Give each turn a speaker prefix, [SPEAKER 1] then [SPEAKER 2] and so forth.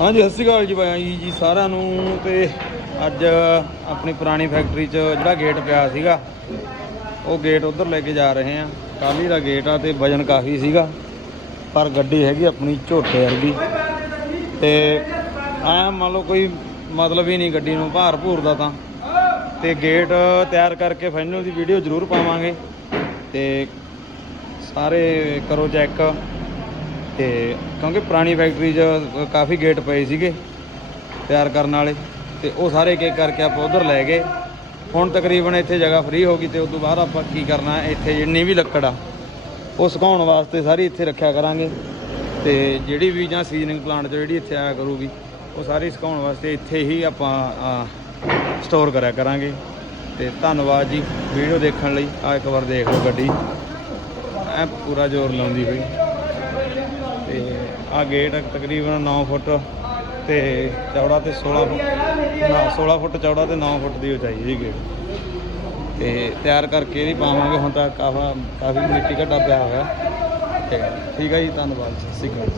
[SPEAKER 1] ਹਾਂਜੀ, ਸਤਿ ਸ਼੍ਰੀ ਅਕਾਲ ਜੀ ਬਾਈ ਜੀ ਸਾਰਿਆਂ ਨੂੰ ਤੇ ਅੱਜ ਆਪਣੀ ਪੁਰਾਣੀ ਫੈਕਟਰੀ 'ਚ ਜਿਹੜਾ ਗੇਟ ਪਿਆ ਸੀਗਾ, ਉਹ ਗੇਟ ਉਧਰ ਲੈ ਕੇ ਜਾ ਰਹੇ ਆ ਕਾਲੀ ਦਾ ਗੇਟ ਆ ਤੇ ਵਜਨ ਕਾਫੀ ਸੀਗਾ, ਪਰ ਗੱਡੀ ਹੈਗੀ ਆਪਣੀ ਝੋਟੇ ਵਰਗੀ। ਤੇ ਐ ਮੰਨ ਲਓ ਕੋਈ ਮਤਲਬ ਹੀ ਨਹੀਂ ਗੱਡੀ ਨੂੰ ਭਾਰ ਭੂਰ ਦਾ ਤਾਂ। ਤੇ ਗੇਟ ਤਿਆਰ ਕਰਕੇ ਫਾਈਨਲ ਦੀ ਵੀਡੀਓ ਜ਼ਰੂਰ ਪਾਵਾਂਗੇ। ਤੇ ਸਾਰੇ ਕਰੋ ਚੈੱਕ ਤੇ ਕਿਉਂਕਿ ਪੁਰਾਣੀ ਫੈਕਟਰੀ 'ਚ ਕਾਫੀ ਗੇਟ ਪਏ ਸੀਗੇ ਤਿਆਰ ਕਰਨ ਵਾਲੇ ਤੇ ਉਹ ਸਾਰੇ ਇੱਕ ਇੱਕ ਕਰਕੇ ਆਪਾਂ ਉਧਰ ਲੈ ਗਏ। ਹੁਣ ਤਕਰੀਬਨ ਇੱਥੇ ਜਗ੍ਹਾ ਫ੍ਰੀ ਹੋ ਗਈ ਤੇ ਉਸ ਤੋਂ ਬਾਅਦ ਆਪਾਂ ਕੀ ਕਰਨਾ, ਇੱਥੇ ਜਿੰਨੀ ਵੀ ਲੱਕੜ ਆ, ਉਹ ਸੁਕਾਉਣ ਵਾਸਤੇ ਸਾਰੀ ਇੱਥੇ ਰੱਖਿਆ ਕਰਾਂਗੇ ਤੇ ਜਿਹੜੀ ਵੀ ਜਾਂ ਸੀਜ਼ਨਿੰਗ ਪਲਾਂਟ 'ਚ ਜਿਹੜੀ ਇੱਥੇ ਆਇਆ ਕਰੂਗੀ, ਉਹ ਸਾਰੀ ਸੁਕਾਉਣ ਵਾਸਤੇ ਇੱਥੇ ਹੀ ਆਪਾਂ ਸਟੋਰ ਕਰਿਆ ਕਰਾਂਗੇ। ਤੇ ਧੰਨਵਾਦ ਜੀ, ਵੀਡੀਓ ਦੇਖਣ ਲਈ। ਆ ਇੱਕ ਵਾਰ ਦੇਖ ਲਓ ਗੱਡੀ। ਐ ਪੂਰਾ ਜ਼ੋਰ ਲਾਉਂਦੀ ਹੋਈ ਤੇ ਆ ਗੇਟ ਤਕਰੀਬਨ 9 ਫੁੱਟ ਤੇ ਚੌੜਾ ਤੇ 16 ਫੁੱਟ, ਨਾ 16 ਫੁੱਟ ਚੌੜਾ ਤੇ 9 ਫੁੱਟ ਦੀ ਉਚਾਈ ਜੀ ਗੇਟ ਤੇ ਤਿਆਰ ਕਰਕੇ ਇਹਦੀ ਪਾਵਾਂਗੇ, ਹੁਣ ਤਾਂ ਕਾਫਾ ਕਾਫੀ ਮਿੱਟੀ ਘੱਟਾ ਪਿਆ ਹੋਇਆ। ਤੇ ਠੀਕ ਹੈ ਜੀ, ਧੰਨਵਾਦ, ਸਤਿ ਸ਼੍ਰੀ ਅਕਾਲ।